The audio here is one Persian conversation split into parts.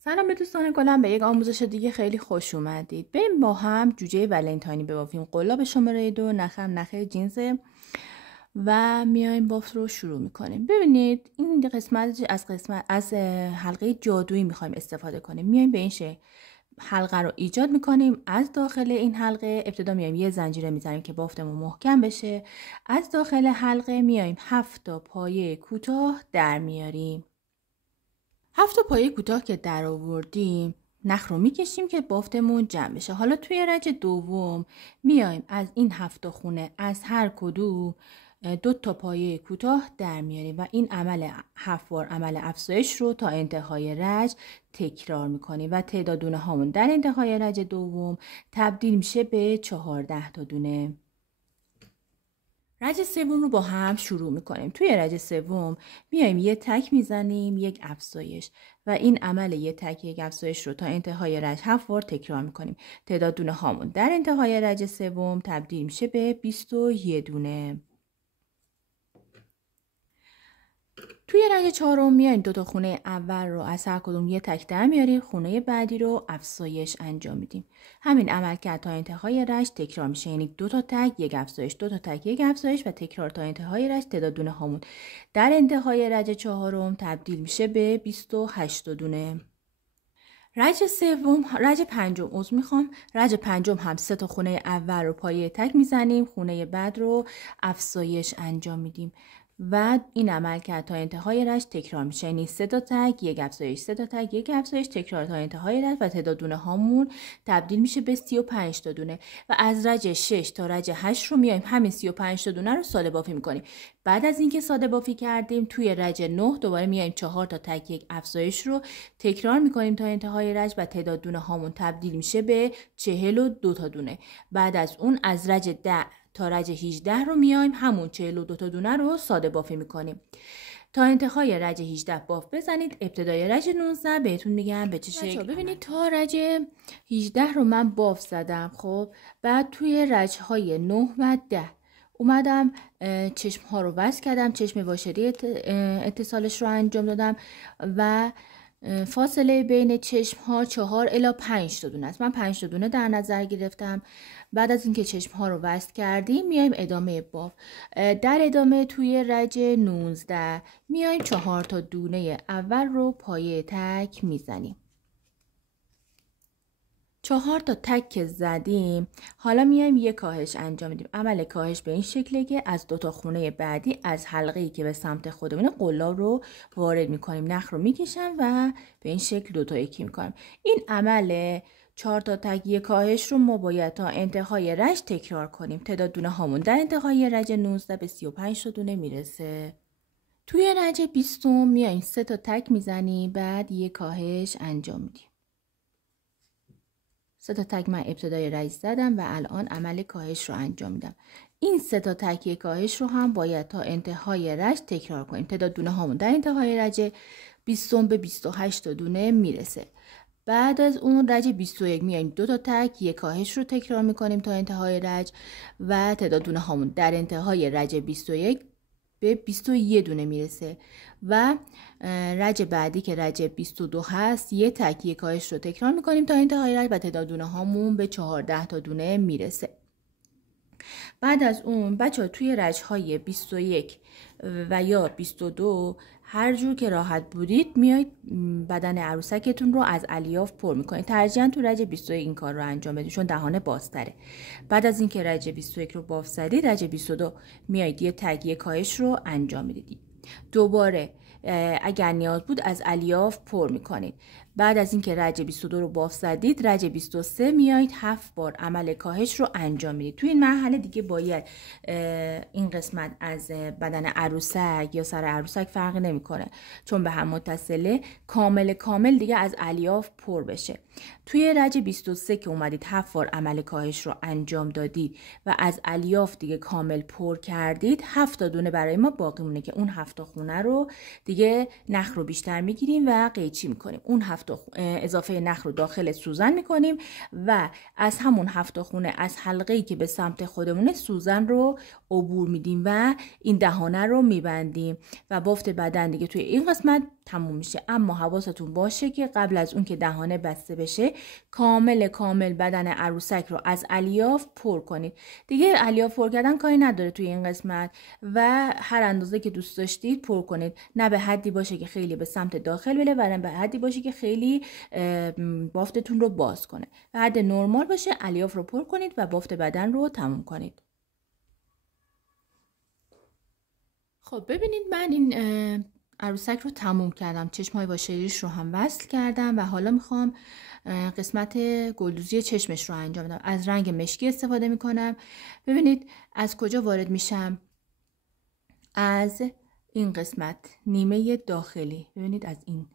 سلام به دوستان گلم، به یک آموزش دیگه خیلی خوش اومدید. بریم با هم جوجه ولنتاینی ببافیم. قلاب شماره 2 نخم نخه جینزه و میایم بافت رو شروع میکنیم. ببینید این قسمت از حلقه جادویی میخوایم استفاده کنیم. میایم به این شکل حلقه رو ایجاد میکنیم. از داخل این حلقه ابتدا میایم یه زنجیره میزنیم که بافتمون محکم بشه. از داخل حلقه میایم 7 تا پایه کوتاه در میاریم. 7 تا پایه کوتاه که در آوردیم نخ رو میکشیم که بافتمون جمع بشه. حالا توی رج دوم میایم از این 7 تا خونه از هر کدوم 2 تا پایه کوتاه در میاریم و این عمل 7 بار عمل افزایش رو تا انتهای رج تکرار میکنیم و تعداد دونه هامون در انتهای رج دوم تبدیل میشه به 14 تا دونه. رج سوم رو با هم شروع میکنیم. توی رج سوم میایم یه تک میزنیم یک افزایش و این عمل یه تک یک افزایش رو تا انتهای رج 7 بار تکرار میکنیم. تعداد دونه هامون در انتهای رج سوم تبدیل میشه به 21 دونه. توی رنگ چهارم میایم 2 تا خونه اول رو از هر کدوم یه تک در میاریم، خونه بعدی رو افزایش انجام میدیم. همین عمل کرد تا انتهای رج تکرار میشه، یعنی 2 تا تک یک افزایش، 2 تا تک یک افزایش و تکرار تا انتهای رج. تعداد دونه هامون در انتهای رج چهارم تبدیل میشه به 28 دونه. رج پنجم هم 3 تا خونه اول رو پایه تک میزنیم، خونه بعد رو افزایش انجام میدیم و این عمل کرد تا انتهای رج تکرار میشه، یعنی 3 تا تک یک افزایش، 3 تا تک یک افزایش، تکرار تا انتهای رج و تعداد دونه هامون تبدیل میشه به 35 تا دونه. و از رج 6 تا رج 8 رو میایم همین 35 تا دونه رو ساده بافی میکنیم. بعد از اینکه ساده بافی کردیم توی رج 9 دوباره میایم 4 تا تک یک افزایش رو تکرار میکنیم تا انتهای رج و تعداد دونه هامون تبدیل میشه به 42 تا دونه. بعد از اون از رج 10 تا رج 18 رو میایم همون 42 تا دونه رو ساده بافی میکنیم. تا انتهای رج 18 باف بزنید. ابتدای رج 19 بهتون میگم به چه شکل. ببینید تا رج 18 رو من باف زدم. خب بعد توی رج های 9 و 10 اومدم چشم ها رو وصل کردم، چشم واشری اتصالش رو انجام دادم و فاصله بین چشم ها 4 الی 5 تا دونه است. من 5 تا دونه در نظر گرفتم. بعد از اینکه چشم ها رو وصل کردیم میایم ادامه باف. در ادامه توی رج 19 میایم 4 تا دونه اول رو پایه تک میزنیم. 4 تا تک که زدیم حالا میایم یک کاهش انجام میدیم. عمل کاهش به این شکله که از 2 تا خونه بعدی از حلقه‌ای که به سمت خودمون قلاب رو وارد میکنیم، نخ رو میکشم و به این شکل 2 تا یکی میکنیم. این عمل 4 تا تک یک کاهش رو ما باید تا انتهای رج تکرار کنیم. تعداد دونه هامون در انتهای رج 19 به 35 تا دونه میرسه. توی رج 20 میایم 3 تا تک میزنیم، بعد یک کاهش انجام میدیم. 3 تا تک من ابتدای رج زدم و الان عمل کاهش رو انجام میدم. این 3 تا تک کاهش رو هم باید تا انتهای رج تکرار کنیم. تعداد دونه هامون در انتهای رج 20 به 28 تا دونه میرسه. بعد از اون رج 21 میایم 2 تا تک یک کاهش رو تکرار میکنیم تا انتهای رج و تعداد دونه هامون در انتهای رج 21 به 21 دونه میرسه و رج بعدی که رج 22 هست یه تک یک کاهش رو تکرار میکنیم تا انتهای رج و تعداد دونه هامون به 14 تا دونه میرسه. بعد از اون بچه توی رج های 21 و یا 22 هر جور که راحت بودید میایید بدن عروسکتون رو از الیاف پر میکنید. ترجیحاً تو رج 21 این کار رو انجام بدید چون دهان بازتره. بعد از اینکه رج 21 رو باف زدید رج 22 میایید یه تک یک کاهش رو انجام میدید. دوباره اگر نیاز بود از الیاف پر میکنید. بعد از اینکه رج 22 رو باف زدید رج 23 میایید 7 بار عمل کاهش رو انجام میدید. توی این مرحله دیگه باید این قسمت از بدن عروسک یا سر عروسک فرقی نمیکنه چون به هم متصله، کامل دیگه از الیاف پر بشه. توی رج 23 که اومدید 7 بار عمل کاهش رو انجام دادید و از الیاف دیگه کامل پر کردید، 7 تا دونه برای ما باقی مونه که اون 7 تا خونه رو دیگه نخ رو بیشتر میگیریم و قیچی میکنیم. اون 7 تا اضافه نخ رو داخل سوزن میکنیم و از همون 7 تا خونه از حلقه‌ای که به سمت خودمونه سوزن رو عبور میدیم و این دهانه رو میبندیم و بافت بدن دیگه توی این قسمت تموم میشه. اما حواستون باشه که قبل از اون که دهانه بسته بشه کامل بدن عروسک رو از الیاف پر کنید. دیگه الیاف پر کردن کاری نداره توی این قسمت و هر اندازه که دوست داشتید پر کنید. نه به حدی باشه که خیلی به سمت داخل بره و نه به حدی باشه که خیلی بافتتون رو باز کنه. به حد نرمال باشه الیاف رو پر کنید و بافت بدن رو تموم کنید. خب ببینید من این عروسک رو تموم کردم. چشمای واشریش رو هم وصل کردم و حالا میخوام قسمت گلدوزی چشمش رو انجام بدم. از رنگ مشکی استفاده میکنم. ببینید از کجا وارد میشم؟ از این قسمت نیمه داخلی. ببینید از این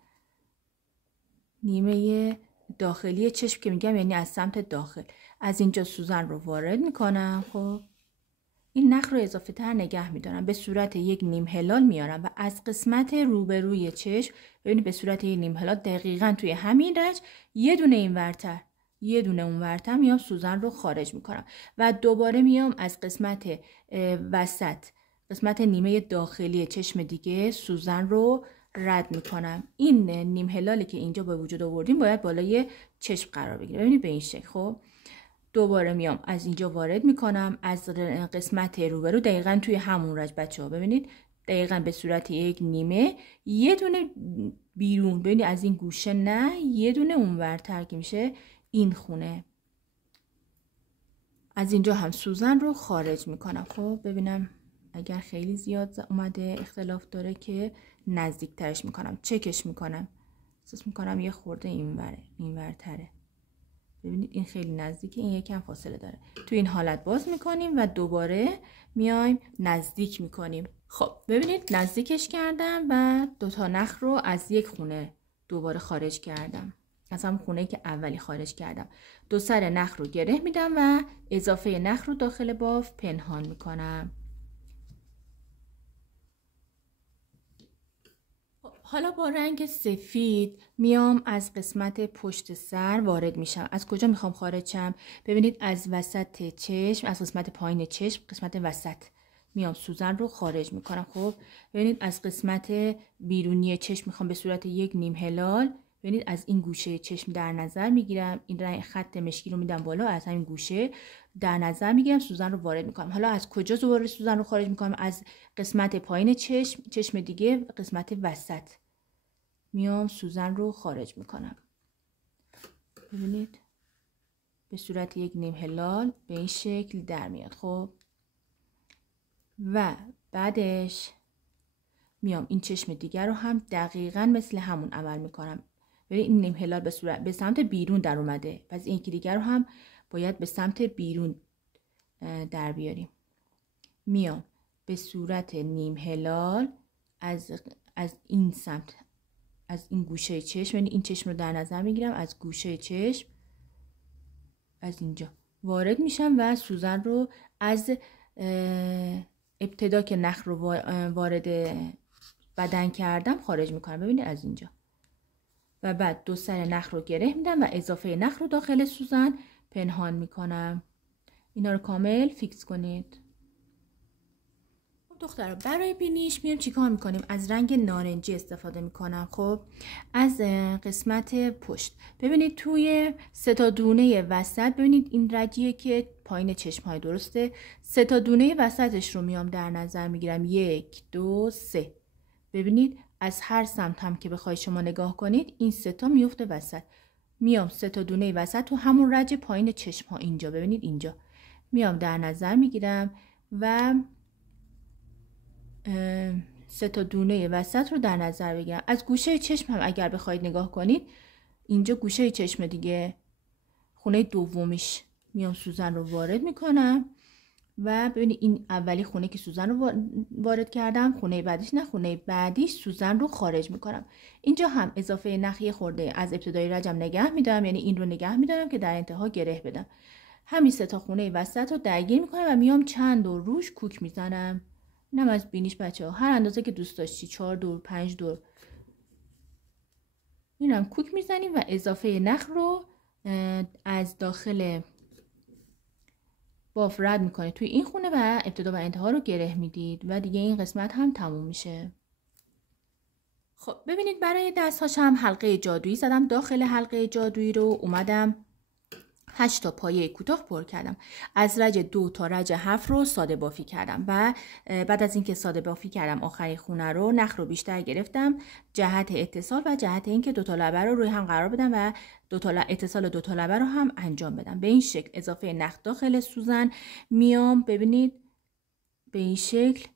نیمه داخلی چشم که میگم یعنی از سمت داخل. از اینجا سوزن رو وارد میکنم. خب این نخ رو اضافه تر نگه میدارم، به صورت یک نیم هلال میارم و از قسمت روبروی چشم ببینید به صورت یک نیم هلال دقیقاً توی همین رج یه دونه این ورتر یه دونه اون ورتر میام سوزن رو خارج میکنم و دوباره میام از قسمت وسط قسمت نیمه داخلی چشم دیگه سوزن رو رد میکنم. این نیم هلالی که اینجا به وجود آوردیم باید بالای چشم قرار بگیره. ببینید به این شکل. خب دوباره میام از اینجا وارد میکنم از قسمت روبرو دقیقاً توی همون رج بچه‌ها. ببینید دقیقاً به صورت یک نیمه یه دونه بیرون. ببینید از این گوشه نه یه دونه اونورتر که میشه این خونه. از اینجا هم سوزن رو خارج میکنم. خب ببینم اگر خیلی زیاد اومده اختلاف داره که نزدیک ترش میکنم، چکش میکنم، احساس میکنم یه خورده اینورتره. ببینید این خیلی نزدیکه، این یکم فاصله داره. تو این حالت باز میکنیم و دوباره میایم نزدیک میکنیم. خب ببینید نزدیکش کردم و دوتا نخ رو از یک خونه دوباره خارج کردم، از هم خونه که اولی خارج کردم. دو سر نخ رو گره میدم و اضافه نخ رو داخل باف پنهان میکنم. حالا با رنگ سفید میام از قسمت پشت سر وارد میشم. از کجا میخوام خارج شم؟ ببینید از وسط چشم، از قسمت پایین چشم، قسمت وسط میام سوزن رو خارج میکنم. خب ببینید از قسمت بیرونی چشم میخوام به صورت یک نیم هلال. ببینید از این گوشه چشم در نظر میگیرم، این رنگ خط مشکی رو میدم بالا، از همین گوشه در نظر میگیرم سوزن رو وارد میکنم. حالا از کجا دوباره سوزن رو خارج میکنم؟ از قسمت پایین چشم دیگه قسمت وسط میام سوزن رو خارج میکنم. ببینید به صورت یک نیم هلال به این شکل در میاد. خب و بعدش میام این چشم دیگر رو هم دقیقاً مثل همون عمل میکنم. ببینید این نیم هلال به سمت بیرون در اومده، پس این یکی دیگر رو هم باید به سمت بیرون در بیاریم. میام به صورت نیم هلال از این سمت، از این گوشه چشم، یعنی این چشم رو در نظر میگیرم، از گوشه چشم از اینجا وارد میشم و سوزن رو از ابتدا که نخ رو وارد بدن کردم خارج میکنم. ببینید از اینجا و بعد دو سر نخ رو گره میدم و اضافه نخ رو داخل سوزن پنهان میکنم. اینا رو کامل فیکس کنید. دخترها برای بینیش میریم چیکار میکنیم؟ از رنگ نارنجی استفاده میکنم. خب از قسمت پشت ببینید توی 3 تا دونه وسط، ببینید این رجیه که پایین چشم های درسته، 3 تا دونه وسطش رو میام در نظر میگیرم، 1 2 3. ببینید از هر سمت هم که بخوای شما نگاه کنید این 3 تا میفته وسط. میام 3 تا دونه وسط تو همون رج پایین چشم ها اینجا، ببینید اینجا میام در نظر میگیرم و 3 تا دونه وسط رو در نظر بگیرم. از گوشه چشم هم اگر بخواید نگاه کنید اینجا گوشه چشم دیگه خونه دومیش میام سوزن رو وارد میکنم و ببینید این اولی خونه که سوزن رو وارد کردم، خونه بعدیش نه، خونه بعدیش سوزن رو خارج میکنم. اینجا هم اضافه نخی خورده از ابتدای رجم نگه میدارم، یعنی این رو نگه میدارم که در انتها گره بدم. همین 3 تا خونه وسط رو درگیر میکنم و میام چند دور روش کوک میزنم. اینم از بینیش بچه ها، هر اندازه که دوست داشتی، 4 دور 5 دور اینم کوک میزنیم و اضافه نخ رو از داخل باف رد میکنید توی این خونه و ابتدا و انتها رو گره میدید و دیگه این قسمت هم تموم میشه. خب ببینید برای دستهاش هم حلقه جادویی زدم. داخل حلقه جادویی رو اومدم 8 تا پایه کوتاه پر کردم. از رج 2 تا رج 7 رو ساده بافی کردم و بعد از اینکه ساده بافی کردم آخری خونه رو نخ رو بیشتر گرفتم، جهت اتصال و جهت اینکه 2 تا لبه رو روی هم قرار بدم و اتصال 2 تا لبه رو هم انجام بدم. به این شکل اضافه نخ داخل سوزن میام. ببینید به این شکل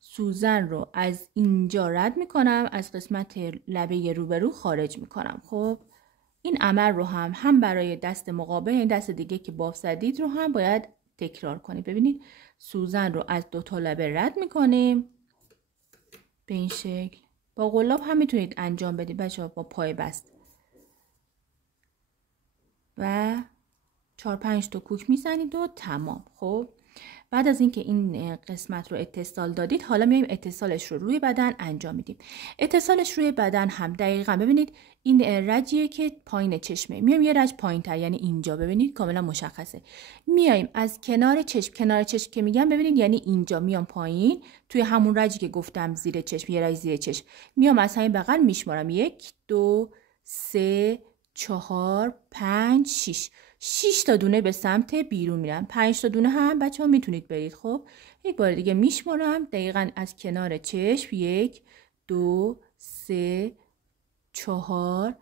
سوزن رو از اینجا رد میکنم، از قسمت لبه روبرو خارج میکنم. خب این عمل رو هم برای دست مقابل، این دست دیگه که باف زدید رو هم باید تکرار کنید. ببینید سوزن رو از 2 تا لبه رد میکنیم به این شکل. با قلاب هم میتونید انجام بدید بچه‌ها، با پای بست و 4-5 تا کوک میزنید و تمام. خب بعد از اینکه این قسمت رو اتصال دادید، حالا میایم اتصالش رو روی بدن انجام میدیم. اتصالش روی بدن هم دقیقاً ببینید این رجیه که پایین چشمه، میایم یه رج پایین‌تر، یعنی اینجا ببینید کاملا مشخصه. میایم از کنار چشم که میگم ببینید یعنی اینجا میام پایین توی همون رجی که گفتم زیر چشم، یه رج زیر چشم میام از همین بغل میشمارم 1 2 3 4 5 6 تا دونه به سمت بیرون میرم. 5 تا دونه هم بچه ها میتونید برید. خب یک بار دیگه میشمارم دقیقاً از کنار چشم 1 2 3 4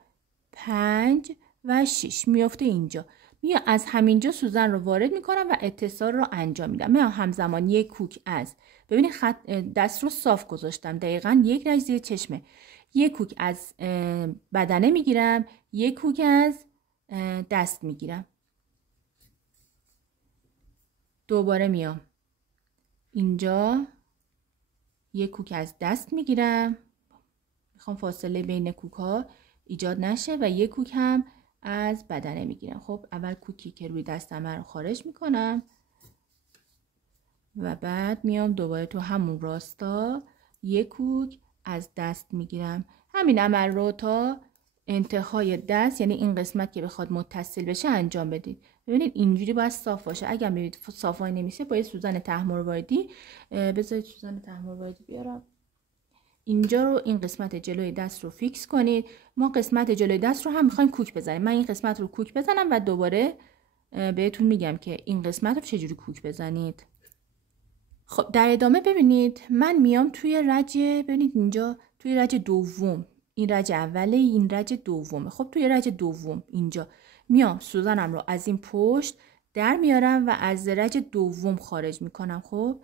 5 و 6 میفته اینجا. میام از همینجا سوزن رو وارد میکنم و اتصال رو انجام میدم. میام همزمان یک کوک از ببینید خط دست رو صاف گذاشتم، دقیقاً یک رج زیر چشمه، یک کوک از بدنه میگیرم، یک کوک از دست میگیرم. دوباره میام اینجا یک کوک از دست میگیرم، میخوام فاصله بین کوک ها ایجاد نشه و یک کوک هم از بدنه میگیرم. خب اول کوکی که روی دستم رو خارج میکنم و بعد میام دوباره تو همون راستا یک کوک از دست میگیرم. همین عمل رو تا انتهای دست، یعنی این قسمت که بخواد متصل بشه انجام بدید. ببینید اینجوری باید صاف باشه. اگر ببینید صافای نمیشه باید سوزن ته مرواریدی بذارید سوزن ته مرواریدی بیارم. اینجا رو این قسمت جلوی دست رو فیکس کنید. ما قسمت جلوی دست رو هم میخوایم کوک بزنیم. من این قسمت رو کوک بزنم و دوباره بهتون میگم که این قسمت رو چجوری کوک بزنید. خب در ادامه ببینید من میام توی رج، ببینید اینجا توی رج دوم، این رج اوله این رج دومه. خب توی رج دوم اینجا میام سوزنم رو از این پشت در میارم و از رج دوم خارج میکنم. خب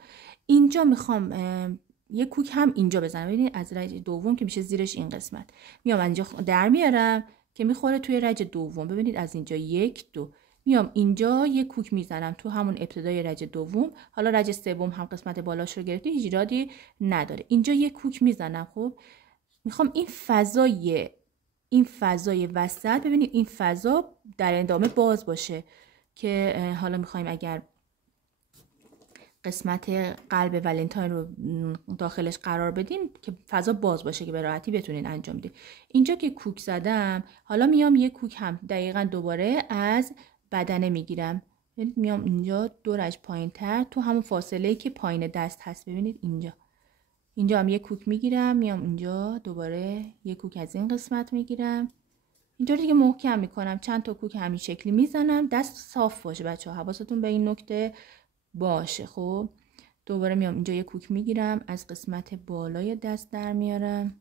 اینجا میخوام یک کوک هم اینجا بزنم. ببینید از رج دوم که میشه زیرش این قسمت میام اینجا در میارم که میخوره توی رج دوم. ببینید از اینجا 1 2 میام اینجا یک کوک میزنم تو همون ابتدای رج دوم. حالا رج سوم هم قسمت بالاش رو گرفتی، هیچ ایرادی نداره. اینجا یک کوک میزنم. خب میخوام این فضای وسط، ببینید این فضا در ادامه باز باشه که حالا میخوایم اگر قسمت قلب ولنتاین رو داخلش قرار بدیم که فضا باز باشه که به راحتی بتونین انجام بدید. اینجا که کوک زدم حالا میام یک کوک هم دقیقاً دوباره از بدنه میگیرم. ببینید میام اینجا 2 رج پایین تر تو همون فاصله که پایین دست هست. ببینید اینجا هم یک کوک میگیرم، میام اینجا دوباره یک کوک از این قسمت میگیرم. اینجا دیگه محکم میکنم، چند تا کوک همین شکلی میزنم. دست صاف باشه بچه‌ها، حواستون به این نکته باشه. خب دوباره میام اینجا یک کوک میگیرم، از قسمت بالای دست در میارم،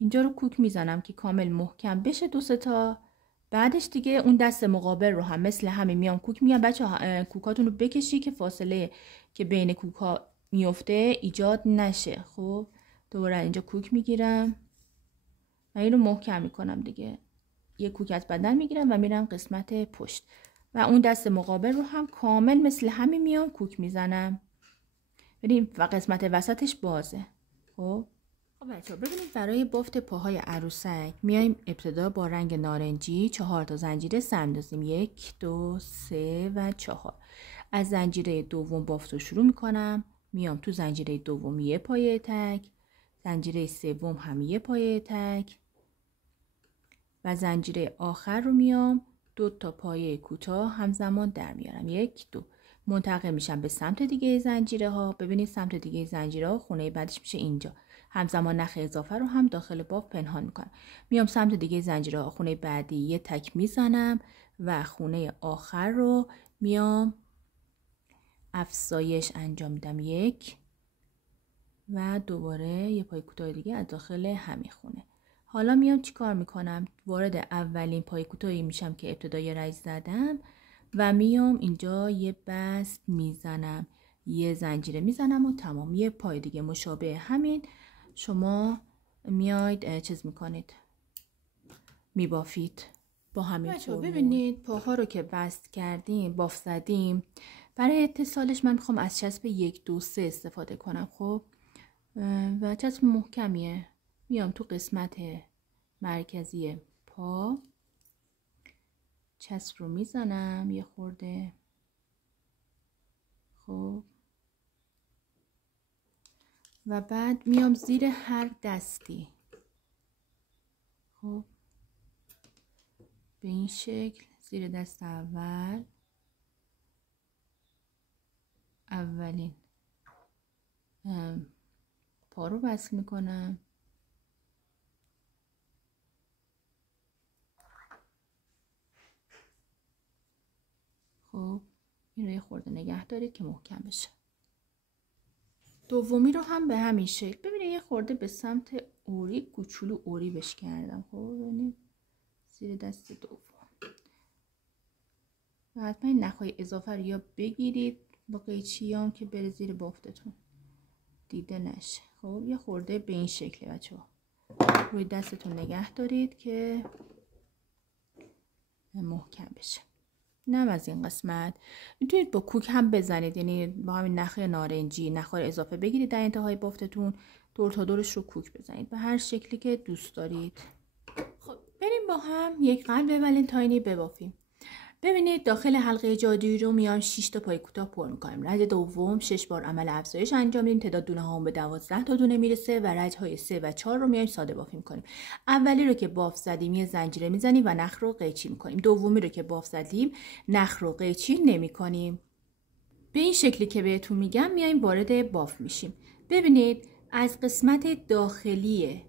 اینجا رو کوک میزنم که کامل محکم بشه 2-3 تا. بعدش دیگه اون دست مقابل رو هم مثل همین میام کوک میگم. بچه‌ها کوکاتون رو بکشی که فاصله که بین کوکا میفته ایجاد نشه. خب دوباره اینجا کوک میگیرم و این رو محکم میکنم دیگه. یک کوک از بدن میگیرم و میرم قسمت پشت و اون دست مقابل رو هم کامل مثل همین میام کوک میزنم. ببینید و قسمت وسطش بازه. خب بچه ها ببینید برای بافت پاهای عروسک میایم ابتدا با رنگ نارنجی 4 تا زنجیره سم می‌اندازیم. 1 2 3 و 4. از زنجیره دوم بافت رو شروع میکنم. میام تو زنجیره دوم یه پایه تک، زنجیره سوم هم یه پایه تک و زنجیره آخر رو میام 2 تا پایه کوتاه همزمان در میارم. 1 2 منتقل میشم به سمت دیگه زنجیره ها. ببینید سمت دیگه زنجیره ها خونه بعدش میشه اینجا. همزمان نخ اضافه رو هم داخل بافت پنهان میکنم. میام سمت دیگه زنجیره ها خونه بعدی یه تک میزنم و خونه آخر رو میام افزایش انجام میدم. 1 و دوباره یه پای کوتاه دیگه از داخل همین خونه. حالا میام چی کار میکنم؟ وارد اولین پای کوتاهی میشم که ابتدای رنگ زدم و میام اینجا یه بست میزنم، یه زنجیره میزنم و تمام. یه پای دیگه مشابه همین شما میاید چیز میکنید، میبافید با همین فرمول. ببینید پاها رو که بست کردیم، بافت زدیم، برای اتصالش من میخوام از چسب 1 2 3 استفاده کنم. خب و چسب محکمیه. میام تو قسمت مرکزی پا چسب رو میزنم یه خورده. خب و بعد میام زیر هر دستی، خب به این شکل زیر دست اول اولین پا رو وصل میکنم. خب این رو یه خورده نگه دارید که محکم بشه. دومی رو هم به همین شکل. ببینید یه خورده به سمت اوری کوچولو اوری بش کردم. خب ببینید زیر دست دوم. و حتما این نخهای اضافه رو یا بگیرید با قیچیام که بره زیر بافتتون دیده نشه. خب یه خورده به این شکل بچه‌ها روی دستتون نگه دارید که محکم بشه. اینم از این قسمت. میتونید با کوک هم بزنید، یعنی با همین نخ نارنجی نخ‌ها رو اضافه بگیرید در انتهای بافتتون، دور تا دورش رو کوک بزنید به هر شکلی که دوست دارید. خب بریم با هم یک قلب ولنتاینی ببافیم. ببینید داخل حلقه جادویی رو میام 6 تا پای کوتاه پر می‌کنیم. رج دوم 6 بار عمل افزایش انجام میدیم. تعداد دونه هامون به 12 تا دونه میرسه و رج‌های 3 و 4 رو میایم ساده بافی می‌کنیم. اولی رو که بافت زدیم یه زنجیره میزنیم و نخ رو قیچی می‌کنیم. دومی رو که بافت زدیم نخ رو قیچی نمی‌کنیم. به این شکلی که بهتون میگم میایم وارد بافت میشیم. ببینید از قسمت داخلی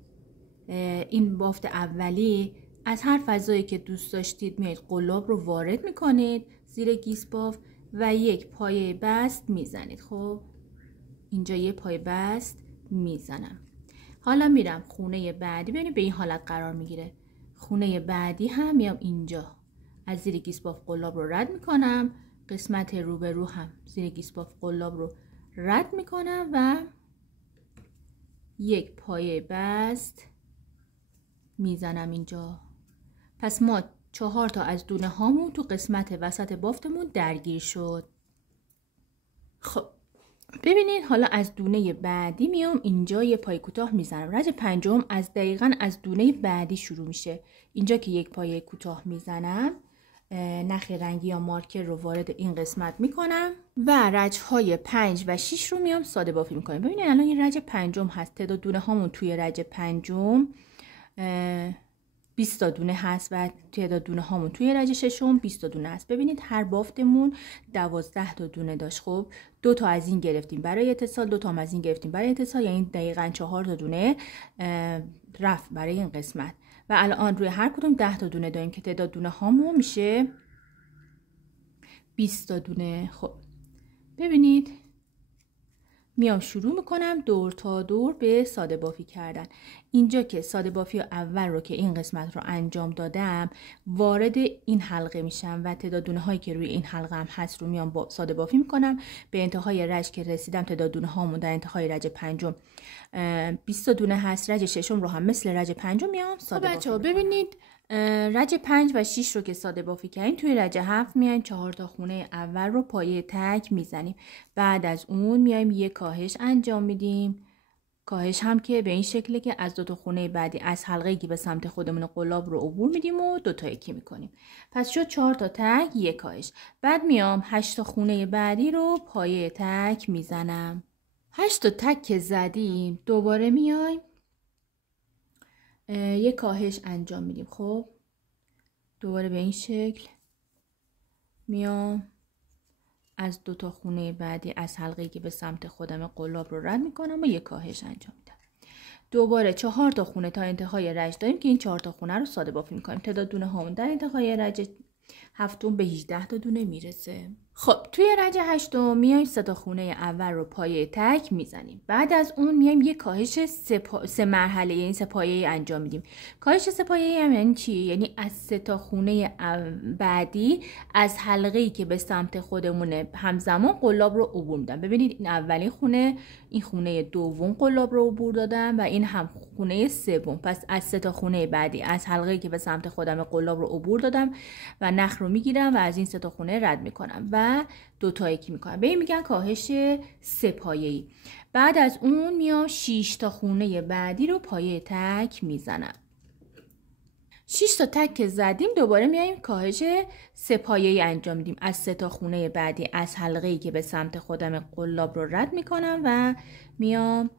این بافت اولی از هر فضایی که دوست داشتید میایید قلاب رو وارد میکنید زیر گیس بافت و یک پایه بست میزنید. خب اینجا یه پایه بست میزنم. حالا میرم خونه بعدی. ببینید به این حالت قرار میگیره. خونه بعدی هم میام اینجا از زیر گیس بافت قلاب رو رد میکنم. قسمت روبرو هم زیر گیس بافت قلاب رو رد میکنم و یک پایه بست میزنم اینجا. پس ما 4 تا از دونه هامون تو قسمت وسط بافتمون درگیر شد. خب ببینید حالا از دونه بعدی میام اینجا یه پای کوتاه میزنم. رج پنجم از دقیقاً از دونه بعدی شروع میشه. اینجا که یک پای کوتاه میزنم نخ رنگی یا مارکر رو وارد این قسمت میکنم و رج‌های 5 و 6 رو میام ساده بافی میکنیم. ببینید الان این رج پنجم هست. تعداد دونه هامون توی رج پنجم 20 تا دونه هست و تعداد دونه هامون توی رج ششم 20 تا دونه هست. ببینید هر بافتمون 12 تا دونه داشت. خب 2 تا از این گرفتیم برای اتصال، 2 تا از این گرفتیم برای اتصال، یعنی دقیقاً 4 تا دونه رفت برای این قسمت و الان روی هر کدوم 10 تا دونه داریم که تعداد دونه هامون میشه 20 تا دونه. خب ببینید میام شروع میکنم دور تا دور به ساده بافی کردن. اینجا که ساده بافی اول رو که این قسمت رو انجام دادم وارد این حلقه میشم و تعداد دونه هایی که روی این حلقه هم هست رو میام ساده بافی میکنم. به انتهای رج که رسیدم تعداد دونه هامون در انتهای رج پنجم 20 دونه هست. رج ششم رو هم مثل رج پنجم میام ساده بافی. بچه‌ها ببینید رج 5 و 6 رو که ساده بافی کردیم، توی رج 7 میایم 4 تا خونه اول رو پایه تک میزنیم. بعد از اون میایم یک کاهش انجام میدیم. کاهش هم که به این شکله که از 2 تا خونه بعدی از حلقه‌ای که به سمت خودمون قلاب رو عبور میدیم و 2 تا یکی میکنیم. پس شد 4 تا تک، یک کاهش. بعد میام 8 تا خونه بعدی رو پایه تک میزنم. 8 تا تک که زدیم دوباره میایم یک کاهش انجام میدیم. خب دوباره به این شکل میام از 2 تا خونه بعدی از حلقه‌ای که به سمت خودم قلاب رو رد میکنم و یک کاهش انجام میدم. دوباره 4 تا خونه تا انتهای رج داریم که این 4 تا خونه رو ساده بافی میکنیم. تعداد دونه هامون در انتهای رج هفتم به 18 تا دونه میرسه. خب توی رج هشتم میایم 3 تا خونه اول رو پایه تک میزنیم. بعد از اون میایم یک کاهش 3 مرحله یعنی 3 پایه انجام میدیم. کاهش 3 پایه هم یعنی چی؟ یعنی از 3 تا خونه بعدی از حلقه‌ای که به سمت خودمونه همزمان قلاب رو عبور میدم. ببینید این اولین خونه، این خونه دوم قلاب رو عبور دادم و این هم خونه سوم. پس از 3 تا خونه بعدی از حلقه‌ای که به سمت خودم قلاب رو عبور دادم و نخ رو میگیرم و از این 3 تا خونه رد میکنم و 2 تا یکی میکنم. به این میگن کاهش 3 پایه‌ای. بعد از اون میام 6 تا خونه بعدی رو پایه تک میزنم. 6 تا تک که زدیم دوباره میایم کاهش 3 پایه‌ای انجام میدیم. از 3 تا خونه بعدی از حلقه‌ای که به سمت خودم قلاب رو رد میکنم و میام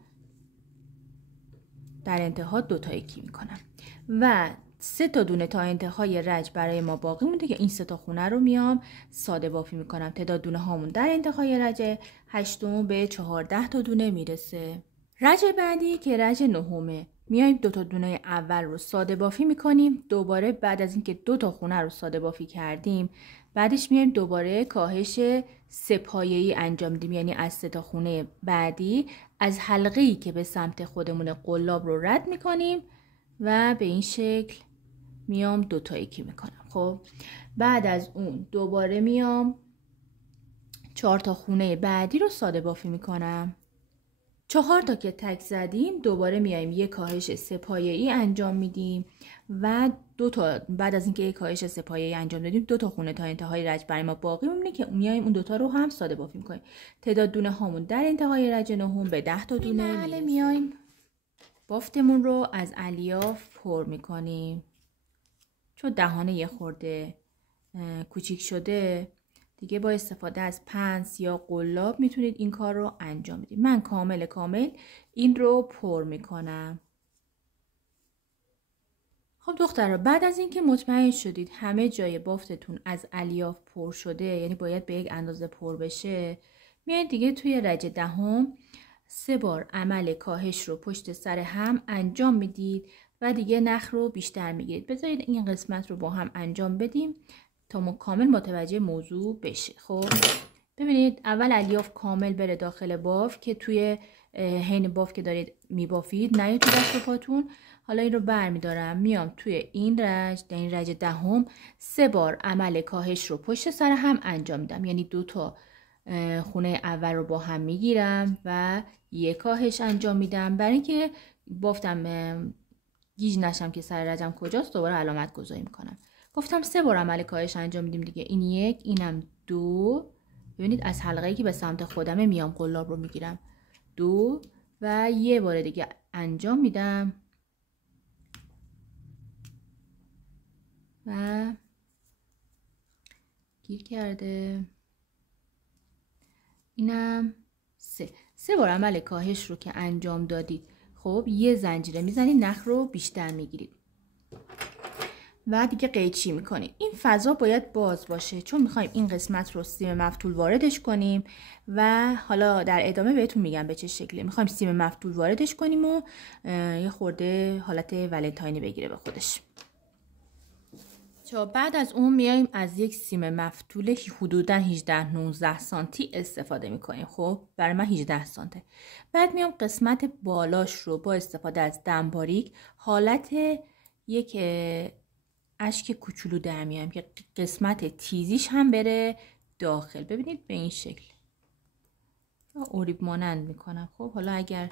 در انتها 2 تا یکی میکنم و 3 تا دونه تا انتهای رج برای ما باقی مونده که این 3 تا خونه رو میام ساده بافی میکنم. تعداد دونه هامون در انتهای رج هشتم به 14 تا دونه میرسه. رج بعدی که رج نهمه میایم 2 تا دونه اول رو ساده بافی میکنیم. دوباره بعد از اینکه 2 تا خونه رو ساده بافی کردیم بعدش میایم دوباره کاهش 3 پایه‌ای انجام میدیم. یعنی از 3 تا خونه بعدی از حلقه‌ای که به سمت خودمون قلاب رو رد میکنیم و به این شکل میام 2 تا یکی میکنم. خب بعد از اون دوباره میام 4 تا خونه بعدی رو ساده بافی میکنم. 4 تا که تک زدیم دوباره میایم یک کاهش 3 پایه‌ای انجام میدیم و 2 تا بعد از اینکه یک کاهش 3 پایه‌ای انجام دادیم 2 تا خونه تا انتهای رج برای ما باقی میمونه که میایم اون 2 تا رو هم ساده بافی میکنیم. تعداد دونه هامون در انتهای رج نهم به 10 تا دونه میایم بافتمون رو از الیاف پر میکنیم. چون دهانه یه خورده کوچیک شده دیگه با استفاده از پنس یا قلاب میتونید این کار رو انجام بدید. من کامل این رو پر میکنم. خب دخترها بعد از اینکه مطمئن شدید همه جای بافتتون از الیاف پر شده، یعنی باید به یک اندازه پر بشه، میایید دیگه توی رج دهم 3 بار عمل کاهش رو پشت سر هم انجام میدید و دیگه نخ رو بیشتر میگیرید. بذارید این قسمت رو با هم انجام بدیم تا ما کامل متوجه موضوع بشه. خب ببینید اول الیاف کامل بره داخل باف که توی حین باف که دارید میبافید نیاد تو دست و پاتون. حالا این رو برمیدارم میام توی این رج، در این رج دهم 3 بار عمل کاهش رو پشت سر هم انجام میدم. یعنی 2 تا خونه اول رو با هم میگیرم و یک کاهش انجام میدم برای اینکه بافتم گیج نشم که سر رجم کجاست. دوباره علامت گذاری میکنم. گفتم 3 بار عمل کاهش انجام میدیم دیگه. این یک، اینم 2. ببینید از حلقه‌ای که به سمت خودمه میام قلاب رو میگیرم 2 و یه بار دیگه انجام میدم و گیر کرده. اینم 3 بار عمل کاهش رو که انجام دادید خب یه زنجیره میزنید، نخ رو بیشتر میگیرید و دیگه قیچی میکنید. این فضا باید باز باشه چون میخوایم این قسمت رو سیم مفتول واردش کنیم و حالا در ادامه بهتون میگم به چه شکلی. میخوایم سیم مفتول واردش کنیم و یه خورده حالت ولنتاینی بگیره به خودش. بعد از اون میایم از یک سیم مفتول حدوداً 18-19 سانتی استفاده میکنیم. خب برای من 18 سانته. بعد میام قسمت بالاش رو با استفاده از دم باریک حالت یک اشک کوچولو در میایم که قسمت تیزیش هم بره داخل. ببینید به این شکل اوریب مانند میکنم. خب حالا اگر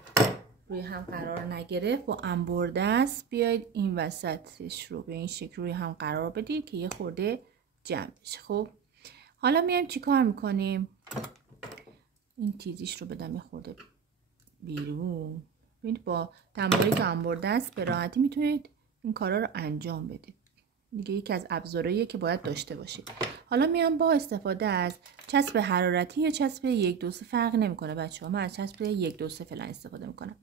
روی هم قرار نگرفت با انبر دست بیاید این وسطش رو به این شکل روی هم قرار بدید که یه خورده جمع بشه. خب حالا میایم چی کار میکنیم؟ این تیزیش رو بدم یه خورده بیرون. ببینید با تمایلی انبر دست به راحتی میتونید این کارا رو انجام بدید. دیگه یکی از ابزارهاییه که باید داشته باشید. حالا میام با استفاده از چسب حرارتی یا چسب 1 2 3 فرق نمیکنه بچه‌ها. من از چسب 1 2 3 فعلا استفاده میکنم.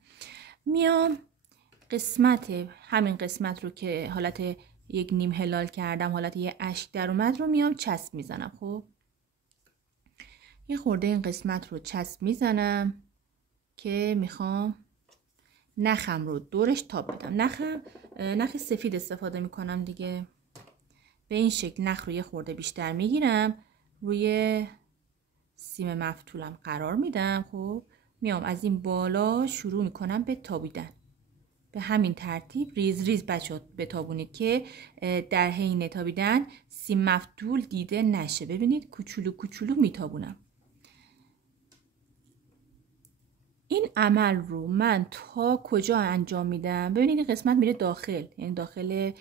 میام همین قسمت رو که حالت یک نیم هلال کردم، حالت یه اشک در اومد رو میام چسب میزنم. خب یه خورده این قسمت رو چسب میزنم که میخوام نخم رو دورش تاب بدم. نخ سفید استفاده میکنم دیگه. به این شکل نخ رو یه خورده بیشتر میگیرم، روی سیم مفتولم قرار میدم. خب میام از این بالا شروع میکنم به تابیدن. به همین ترتیب ریز ریز بچه‌ها بتابونید که در حین تابیدن سیم مفتول دیده نشه. ببینید کوچولو کوچولو میتابونم. این عمل رو من تا کجا انجام میدم؟ ببینید این قسمت میره داخل، یعنی داخل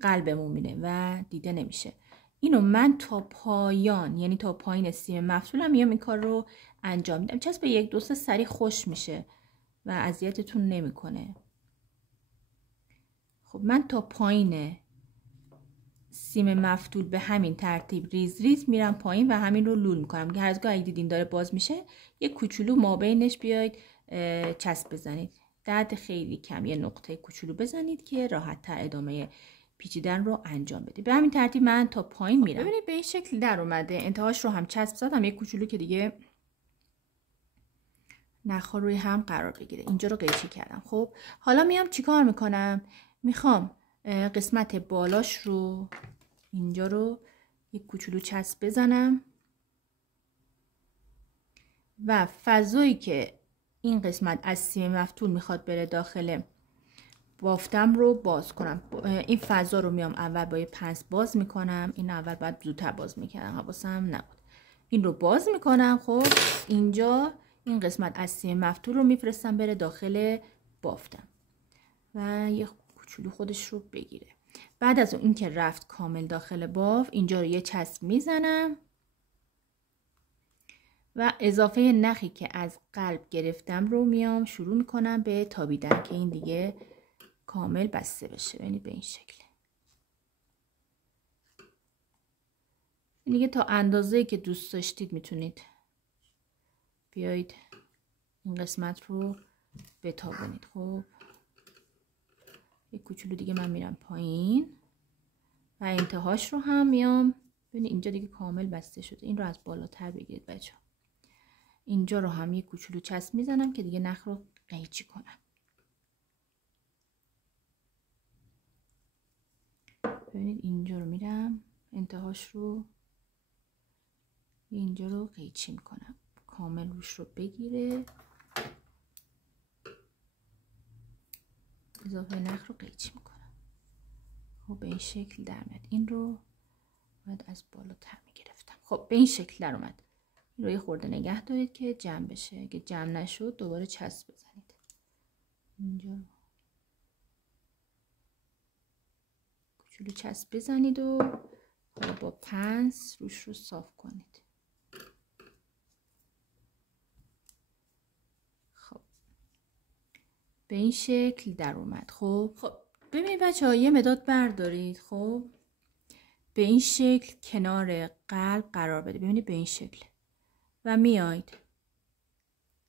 قلبمون میره و دیده نمیشه. اینو من تا پایان، یعنی تا پایین سیم مفتولم میام این کار رو انجام میدم. چسب 1 2 3 سریع خوش میشه و اذیتتون نمیکنه. خب من تا پایین سیم مفتول به همین ترتیب ریز ریز میرم پایین و همین رو لول میکنم که هر از گاهی اگه دیدین داره باز میشه یه کوچولو مابینش بیاید چسب بزنید. درد خیلی کم یه نقطه کوچولو بزنید که راحت تر ادامه پیچیدن رو انجام بدید. به همین ترتیب من تا پایین میرم. ببینید به این شکل در اومده. انتهاش رو هم چسب زدم یه کوچولو که دیگه نخا روی هم قرار بگیره. اینجا رو قیچی کردم. خب حالا میام چیکار میکنم؟ میخوام قسمت بالاش رو اینجا رو یک کوچولو چسب بزنم و فضایی که این قسمت از سیم مفتول میخواد بره داخل بافتم رو باز کنم. این فضا رو میام اول با یه پنس باز میکنم. این اول باید زودتر باز میکردم، حواسم نبود. این رو باز میکنم. خب اینجا این قسمت از سیم مفتول رو میفرستم بره داخل بافتم و یه کوچولو خودش رو بگیره. بعد از این که رفت کامل داخل بافت، اینجا رو یه چسب میزنم و اضافه نخی که از قلب گرفتم رو میام شروع میکنم به تابیدن که این دیگه کامل بسته بشه. ببینید به این شکل. این دیگه تا اندازه‌ای که دوست داشتید میتونید بیایید این قسمت رو بتابونید. خب یک کوچولو دیگه من میرم پایین و انتهاش رو هم میام. ببینید اینجا دیگه کامل بسته شده. این رو از بالاتر بگیرید بچه. اینجا رو هم یک کوچولو چسب میزنم که دیگه نخ رو قیچی کنم. ببینید اینجا رو میرم انتهاش رو اینجا رو قیچی میکنم کامل روش رو بگیره. اضافه نخ رو قیچی میکنم. خب به این شکل در اومد. این رو باید از بالاتر میگرفتم. خب به این شکل در اومد. این رو یه خورده نگه دارید که جمع بشه. اگه جمع نشد دوباره چسب بزنید. اینجا کوچولو چسب بزنید و با پنس روش رو صاف کنید. خب به این شکل در اومد. خب ببینید بچه‌ها یه مداد بردارید. خب به این شکل کنار قلب قرار بده. ببینید به این شکل و میاید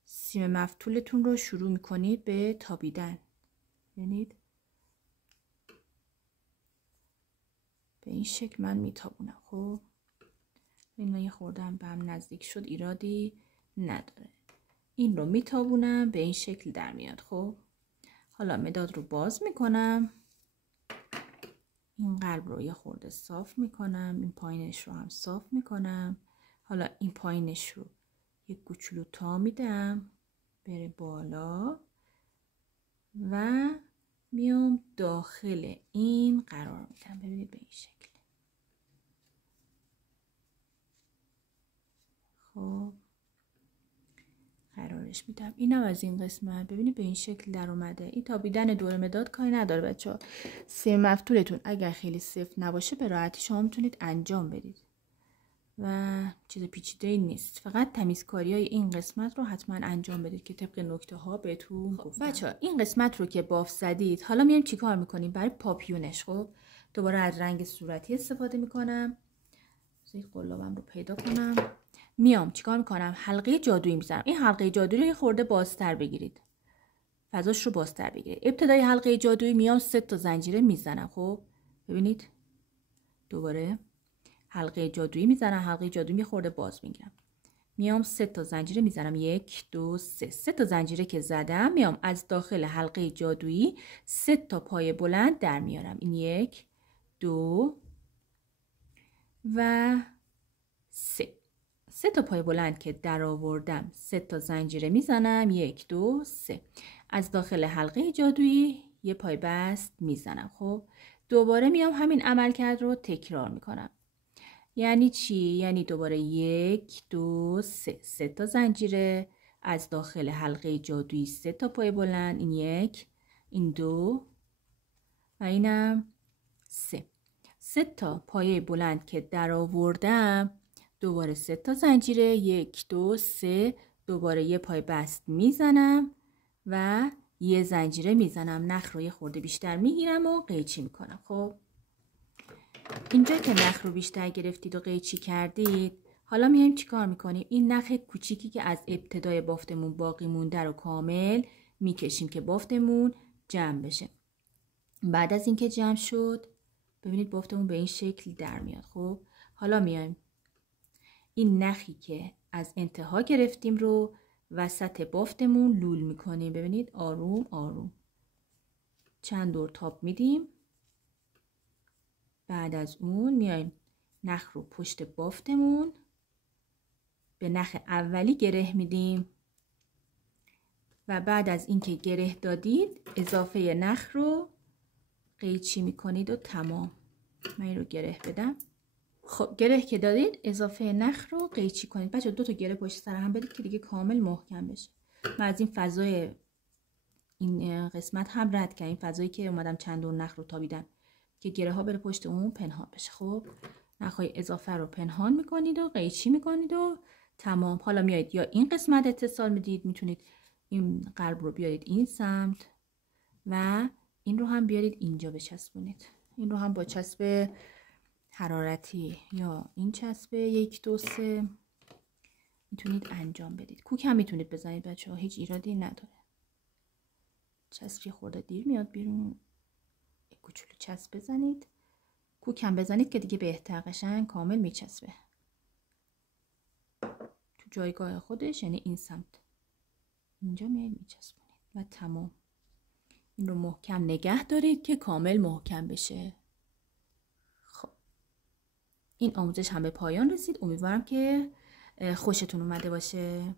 سیم مفتولتون رو شروع میکنید به تابیدن. ببینید به این شکل من میتابونم. خب این یه خوردم به هم نزدیک شد، ایرادی نداره. این رو میتابونم به این شکل در میاد. خب حالا مداد رو باز میکنم. این قلب رو یه خورده صاف میکنم. این پایینش رو هم صاف میکنم. حالا این پایینش رو یک کوچولو تا میدم بره بالا و میام داخل این قرار میدم. ببینید به این شکل. خب قرارش میدم. اینم از این قسمت. ببینید به این شکل در اومده. این تابیدن دور مداد کاری نداره بچه‌ها. سیم مفتولتون اگر خیلی سفت نباشه به راحتی شما میتونید انجام بدید و چیز پیچیده‌ای نیست. فقط تمیزکاری‌های این قسمت رو حتما انجام بدید که طبق نکته‌ها بهتون گفتم. بچه‌ها این قسمت رو که بافت زدید، حالا میایم چیکار می‌کنیم برای پاپیونش؟ خب دوباره از رنگ صورتی استفاده می‌کنم. بذارید قلابم رو پیدا کنم. میام چیکار می‌کنم؟ حلقه جادویی می‌زنم. این حلقه جادویی رو یه خورده بازتر بگیرید. فضاش رو بازتر بگیرید. ابتدای حلقه جادویی میام 3 تا زنجیره میزنم. خب ببینید دوباره حلقه جادویی میزنم. حلقه جادویی یه خورده باز میگیرم. میام 3 تا زنجیره میزنم. 1 2 3. 3 تا زنجیره که زدم میام از داخل حلقه جادویی 3 تا پای بلند در میارم. این 1 2 و 3. 3 تا پای بلند که در آوردم 3 تا زنجیره میزنم. 1 2 3. از داخل حلقه جادویی یه پای بست میزنم. خب دوباره میام همین عملکرد رو تکرار میکنم. یعنی چی؟ یعنی دوباره 1 2 3. 3 تا زنجیره از داخل حلقه جادویی 3 تا پای بلند. این 1 این 2 و اینم 3. 3 تا پایه بلند که در آوردم دوباره 3 تا زنجیره 1 2 3. دوباره یه پای بست میزنم و یه زنجیره میزنم. نخ رو یه خورده بیشتر میگیرم و قیچی میکنم. خب اینجا که نخ رو بیشتر گرفتید و قیچی کردید، حالا میایم چیکار میکنیم؟ این نخ کوچیکی که از ابتدای بافتمون باقی مونده رو کامل میکشیم که بافتمون جمع بشه. بعد از اینکه جمع شد ببینید بافتمون به این شکل در میاد. خب حالا میایم این نخی که از انتها گرفتیم رو وسط بافتمون لول میکنیم. ببینید آروم آروم چند دور تاب میدیم. بعد از اون میایم نخ رو پشت بافتمون به نخ اولی گره میدیم و بعد از اینکه گره دادید اضافه نخ رو قیچی میکنید و تمام. من این رو گره بدم. خب گره که دادید اضافه نخ رو قیچی کنید. بچه 2 تا گره پشت سر هم بدید که دیگه کامل محکم بشه. من از این فضای این قسمت هم رد کردم. این فضایی که اومدم چند دور نخ رو تابیدم که گره ها بره پشت اون پنهان بشه. خب نخهای اضافه رو پنهان میکنید و قیچی میکنید و تمام. حالا میایید یا این قسمت اتصال میدید، میتونید این قلب رو بیارید این سمت و این رو هم بیارید اینجا بچسبونید. این رو هم با چسب حرارتی یا این چسب 1 2 3 میتونید انجام بدید. کوک هم میتونید بزنید بچه ها، هیچ ایرادی نداره. چسبی خورده دیر میاد بیرون، یک کوچولو چسب بزنید. کوک هم بزنید که دیگه بهتر قشنگ کامل میچسبه تو جایگاه خودش. یعنی این سمت اینجا میایید میچسبونید و تمام. این رو محکم نگه دارید که کامل محکم بشه. خب این آموزش هم به پایان رسید. امیدوارم که خوشتون اومده باشه.